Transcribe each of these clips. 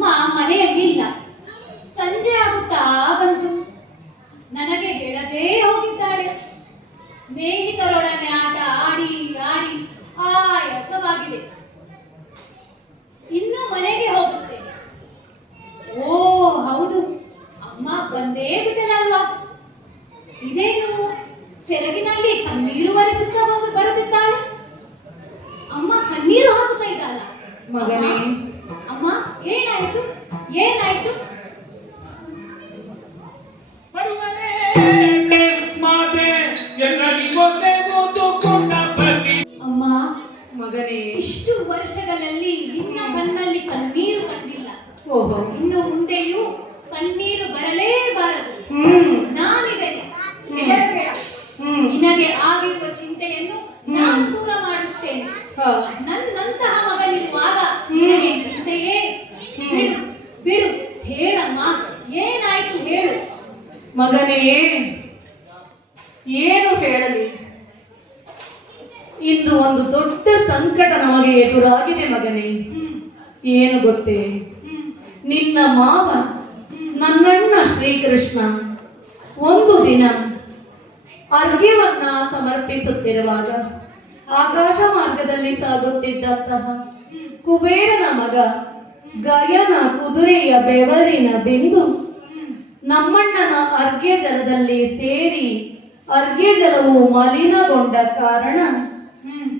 ಅಮ್ಮ ಮನೆಯಲ್ಲಿ ಇಲ್ಲ. ಸಂಜೆ ಆಗುತ್ತಾ ಬಂತು. ನನಗೆ ಹೇಳದೇ ಹೋಗಿದ್ದಾಳೆ. ಸ್ನೇಹಿತರೊಡನೆ ಆಟ ಆಡಿ ಆಡಿ ಆಯಾಸವಾಗಿದೆ. ಇನ್ನು ಮನೆಗೆ ಹೋಗುತ್ತೇನೆ. ಓ ಹೌದು, ಅಮ್ಮ ಬಂದೇ ಬಿಟ್ಟಲಲ್ಲ. ಇದೇನು ಸೆರಗಿನಲ್ಲಿ ಕಣ್ಣೀರು ಒರೆಸುತ್ತಾ ಬರುತ್ತಿದ್ದಾಳೆ. ಅಮ್ಮ ಕಣ್ಣೀರು ಹಾಕುತ್ತಾ ಇದ್ದಾಳ. ಮಗನೇ, ಅಮ್ಮ ಏನಾಯ್ತು ಏನಾಯ್ತು? ಅಮ್ಮ ಮಗನೇ, ಇಷ್ಟು ವರ್ಷಗಳಲ್ಲಿ ನಿನ್ನ ಕಣ್ಣಲ್ಲಿ ಕಣ್ಣೀರು ಕಂಡಿಲ್ಲ. ಓಹೋ, ಇನ್ನು ಮುಂದೆಯೂ ಕಣ್ಣೀರು ಬರಲೇಬಾರದು. ನಾನಿದ್ದೇನೆ, ಹೆದರಬೇಡ. ನಿನಗೆ ಆಗಿರುವ ಚಿಂತೆಯನ್ನು ನಾನು ದೂರ ಮಾಡುತ್ತೇನೆ. ನನ್ನಂತಹ ಮಗನಿರುವಾಗ ನಿನಗೆ ಚಿಂತೆಯೇ? ಬಿಡು ಬಿಡು, ಹೇಳಮ್ಮ, ಏನಾಯ್ತು ಹೇಳು. ಮಗನೇ, ಏನು ಹೇಳಲಿ? ಇಂದು ಒಂದು ದೊಡ್ಡ ಸಂಕಟ ನಮಗೆ ಎದುರಾಗಿದೆ ಮಗನೇ. ಏನು ಗೊತ್ತೇ? ನಿನ್ನ ಮಾವ ನನ್ನಣ್ಣ ಶ್ರೀಕೃಷ್ಣ ಒಂದು ದಿನ ಅರ್ಘ್ಯವನ್ನ ಸಮರ್ಪಿಸುತ್ತಿರುವಾಗ ಆಕಾಶ ಮಾರ್ಗದಲ್ಲಿ ಸಾಗುತ್ತಿದ್ದಂತಹ ಕುಬೇರನ ಮಗ ಗಯನ ಕುದುರೆಯ ಬೆವರಿನ ಬಿಂದು ನಮ್ಮಣ್ಣನ ಅರ್ಘ್ಯ ಜಲದಲ್ಲಿ ಸೇರಿ ಅರ್ಘ್ಯ ಜಲವು ಮಲಿನಗೊಂಡ ಕಾರಣ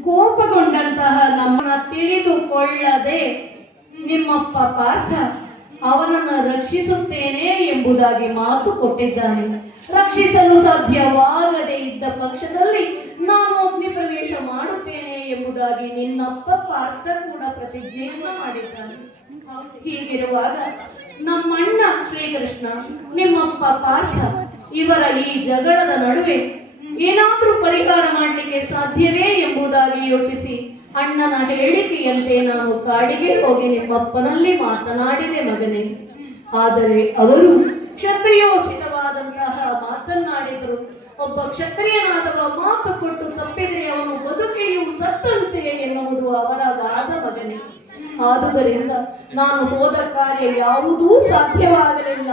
ಕೋಪಗೊಂಡಂತಹ ನಮ್ಮನ್ನ ತಿಳಿದುಕೊಳ್ಳದೆ ನಿಮ್ಮಪ್ಪ ಪಾರ್ಥ ಅವನನ್ನು ರಕ್ಷಿಸುತ್ತೇನೆ ಎಂಬುದಾಗಿ ಮಾತು ಕೊಟ್ಟಿದ್ದಾನೆ. ರಕ್ಷಿಸಲು ಸಾಧ್ಯವಾಗದೇ ಇದ್ದ ಪಕ್ಷದಲ್ಲಿ ನಾನು ಅಗ್ನಿ ಪ್ರವೇಶ ಮಾಡುತ್ತೇನೆ ಎಂಬುದಾಗಿ ನಿನ್ನಪ್ಪ ಪಾರ್ಥ ಕೂಡ ಪ್ರತಿಜ್ಞೆಯನ್ನ ಮಾಡಿದ್ದಾನೆ. ಹೀಗಿರುವಾಗ ನಮ್ಮಣ್ಣ ಶ್ರೀಕೃಷ್ಣ, ನಿಮ್ಮಪ್ಪ ಪಾರ್ಥ ಇವರ ಈ ಜಗಳದ ನಡುವೆ ಏನಾದ್ರೂ ಪರಿಹಾರ ಮಾಡಲಿಕ್ಕೆ ಸಾಧ್ಯವೇ ಎಂಬುದಾಗಿ ಯೋಚಿಸಿ ಅಣ್ಣನ ಹೇಳಿಕೆಯಂತೆ ನಾನು ಕಾಡಿಗೆ ಹೋಗಿ ನಿಮ್ಮಪ್ಪನಲ್ಲಿ ಮಾತನಾಡಿದೆ ಮಗನೇ. ಆದರೆ ಅವರು ಕ್ಷತ್ರಿಯೋಚಿತವಾದಂತಹ ಮಾತನ್ನಾಡಿದರು. ಒಬ್ಬ ಕ್ಷತ್ರಿಯನಾದವ ಮಾತು ಕೊಟ್ಟು ತಪ್ಪಿದರೆ ಅವನು ಬದುಕೆಯೂ ಸತ್ತಂತೆ ಎನ್ನುವುದು ಅವರ ವಾದ ಮಗನೇ. ಆದುದರಿಂದ ನಾನು ಹೋದ ಕಾರ್ಯ ಯಾವುದೂ ಸಾಧ್ಯವಾಗಲಿಲ್ಲ.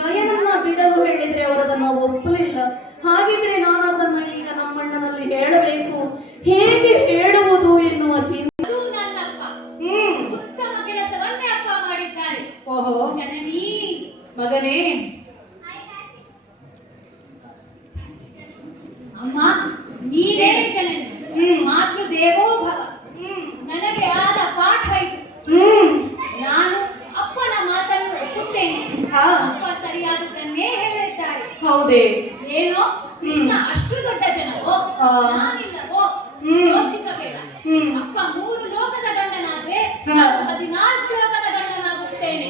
ಗಯನನ್ನ ಬಿಡಲು ಹೇಳಿದ್ರೆ ಅವರದನ್ನು ಒಪ್ಪಲಿಲ್ಲ. ಹಾಗಿದ್ರೆ ನಾನು ಅದನ್ನು ಈಗ ನಮ್ಮಣ್ಣನಲ್ಲಿ ಹೇಳಬೇಕು. ಹೇಗೆ ಹೇಳುವುದು ಎನ್ನುವ ಚಿಂತೆ. ಉತ್ತಮ ಕೆಲಸವನ್ನೇ ಅಪ್ಪ ಮಾಡಿದ್ದಾರೆ. ಓಹೋ ಜನನಿ, ಮಗನೇ, ಅಮ್ಮ ನೀನೇ ಜನನಿ, ಮಾತೃ ದೇವೋ ಭವ. ನನಗೆ ಆದ ಪಾಠ ಇದು. ನಾನು ಅಪ್ಪನ ಮಾತನ್ನು ಒಪ್ಪುತ್ತೇನೆ. ಅಪ್ಪ ಸರಿಯಾದದನ್ನೇ ಹೇಳಿದ್ದಾರೆ. ಹೌದೇ? ಏನೋ ಕೃಷ್ಣ ಅಷ್ಟು ದೊಡ್ಡ ಜನವೋ ನಾನಿಲ್ಲವೋ ಯೋಚಿಸಬೇಡ. ಅಪ್ಪ 3 ಲೋಕದ ಗಂಡನಾದ್ರೆ 14 ಲೋಕದ ಗಂಡನಾಗುತ್ತೇನೆ.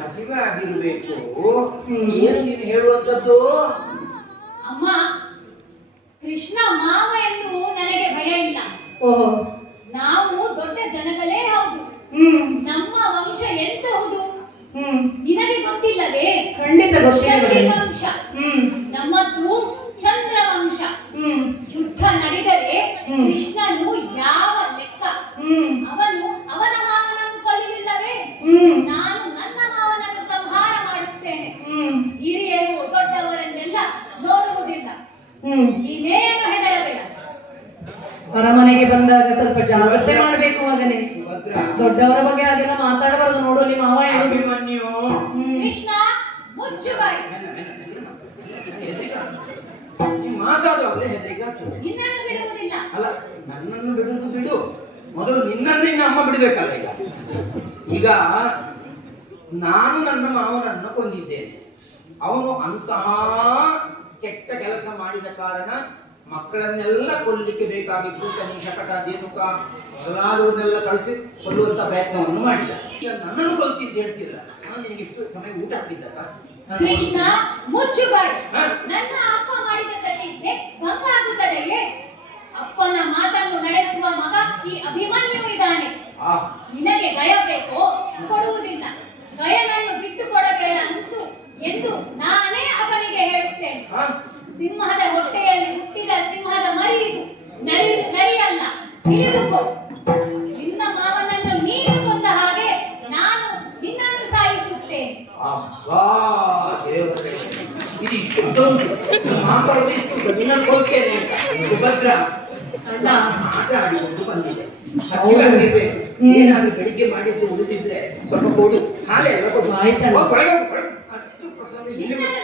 ಹಸಿವೆ ಆಗಿರಬೇಕು. ಏನು ನೀನು ಹೇಳುವಂತದ್ದು? ಅಮ್ಮ, ಕೃಷ್ಣ ಮಾವ ಎಂದು ನನಗೆ ಭಯ ಇಲ್ಲ. ಓಹೋ, ನಾವು ದೊಡ್ಡ ಜನಗಳೇ ಹೌದು. ನಮ್ಮ ವಂಶ ಎಂತಹುದು ನಿನಗೆ ಗೊತ್ತಿಲ್ಲವೇ? ಖಂಡಿತ ಗೊತ್ತಿಲ್ಲ. ವಂಶ ನಮ್ಮದು ಚಂದ್ರವಂಶ. ಯುದ್ಧ ನಡೆದರೆ ಕೃಷ್ಣನು ಯಾವ ಲೆಕ್ಕ? ಅವನು ಅವನ ಮಾವನನ್ನು ಕೊಲ್ಲಲಿಲ್ಲವೇ? ನಾನು ನನ್ನ ಮಾವನನ್ನು ಸಂಹಾರ ಮಾಡುತ್ತೇನೆ. ಹಿರಿಯರು ದೊಡ್ಡವರನ್ನೆಲ್ಲ ನೋಡುವುದಿಲ್ಲ. ನೀನೇನು ಹೆದರಬೇಡ. ಅರಮನೆಗೆ ಬಂದಾಗ ಸ್ವಲ್ಪ ಜಾಗ್ರತೆ ಮಾಡಬೇಕು ಮಗನೇ. ದೊಡ್ಡವರ ಬಗ್ಗೆ ಹಾಗೆಲ್ಲ ಮಾತಾಡಬಾರದು. ನೋಡು ಅಲ್ಲಿ ಮಾವ ಕೃಷ್ಣ ಮುಚ್ಚು ಬಾಯಿ. ಮಾತಾಡುವಾಗಲೇ ಹೆದರಿಕೆ ಆಗ್ತದೆ. ನಿನ್ನನ್ನು ಬಿಡುವುದಿಲ್ಲ. ಅಲ್ಲ, ನನ್ನನ್ನು ಬಿಡುವುದು ಬಿಡು, ಮೊದಲು ನಿನ್ನನ್ನು ನಿನ್ನ ಅಮ್ಮ ಬಿಡಬೇಕಲ್ಲ. ಈಗ ನಾನು ನನ್ನ ಮಾವನನ್ನು ಕೊಂದಿದ್ದೇನೆ. ಅವನು ಅಂತಹ ಕೆಟ್ಟ ಕೆಲಸ ಮಾಡಿದ ಕಾರಣ ಮಕ್ಕಳನ್ನೆಲ್ಲ ಕೊಲ್ಲಲಿಕ್ಕೆ ಬೇಕಾಗಿದ್ದು ತನಿ ಶಕಟ ದೇನುಕ ಮೊದಲಾದವನ್ನೆಲ್ಲ ಕಳಿಸಿ ಕೊಲ್ಲುವಂತ ಪ್ರಯತ್ನವನ್ನು ಮಾಡಿದ. ಈಗ ನನ್ನನ್ನು ಕೊಲ್ತಿದ್ದು ಹೇಳ್ತಿಲ್ಲ. ನಾನು ನಿನಗೆ ಇಷ್ಟು ಸಮಯ ಊಟ ಹಾಕಿದ್ದಲ್ಲ, ಕೃಷ್ಣ ಮುಚ್ಚು ಬಾಯಿ. ಹ? ನನ್ನ ಅಪ್ಪ ಮಾಡಿದ ಪ್ರತಿಜ್ಞೆ ಭಂಗ ಆಗುತ್ತದೆಯೇ? ಅಪ್ಪನ ಮಾತನ್ನು ನಡೆಸುವ ಮಗ ಈ ಅಭಿಮನ್ಯು ಇದ್ದಾನೆ. ಆ, ನಿನಗೆ ಗಯ ಬೇಕೋ? ಕೊಡುವುದಿಲ್ಲ. ಗಯನನ್ನು ಬಿಟ್ಟು ಕೊಡಬೇಡ ಅಂತೂ ಎಂದು ನಾನೇ ಅವನಿಗೆ ಹೇಳುತ್ತೇನೆ. ಆ, ಸಿಂಹದ ಹೊಟ್ಟೆಯಲ್ಲಿ ಹುಟ್ಟಿದ ಸಿಂಹದ ಮರಿ ಇದು. ನರಿಯಲ್ಲ, ತಿಳಿದುಕೋ. ನಿನ್ನ ಮಾವನನ್ನು ನೀನು ಕೊಂದ ಹಾಗೆ ನಾನು ನಿನ್ನನ್ನು ಸಾಯಿಸುತ್ತೇನೆ. ಅಬ್ಬಾ ದೇವರೇ, ಇದು ಇಷ್ಟೊಂದು ಮಾತಾಡೋದಿಷ್ಟು ನಿನ್ನ ಕೊಲ್ತೇನೆ ಅಂತ ಸುಭದ್ರ ಅಣ್ಣ ಆಟ ಆಡಿಕೊಂಡು ಬಂದಿದೆ. ಹೌದು. ಹಸಿವಾಗಿರ್ಬೇಕು. ಹ್ಮ್. ಏನಾದ್ರು ಬೆಳಿಗ್ಗೆ ಮಾಡಿದ್ದು ಉಳಿದಿದ್ರೆ ಸ್ವಲ್ಪ ಕೊಡು. ಹಾಲೆ ಎಲ್ಲ ಕೊಡು. ಆಯ್ತಣ್ಣ. ಹೋಗು, ಒಳಗೆ ಹೋಗು, ಒಳಗೆ. ಅಷ್ಟು ಪ್ರಸನ್ನ ಇಲ್ಲಿ ನಿನ್ನನ್ನು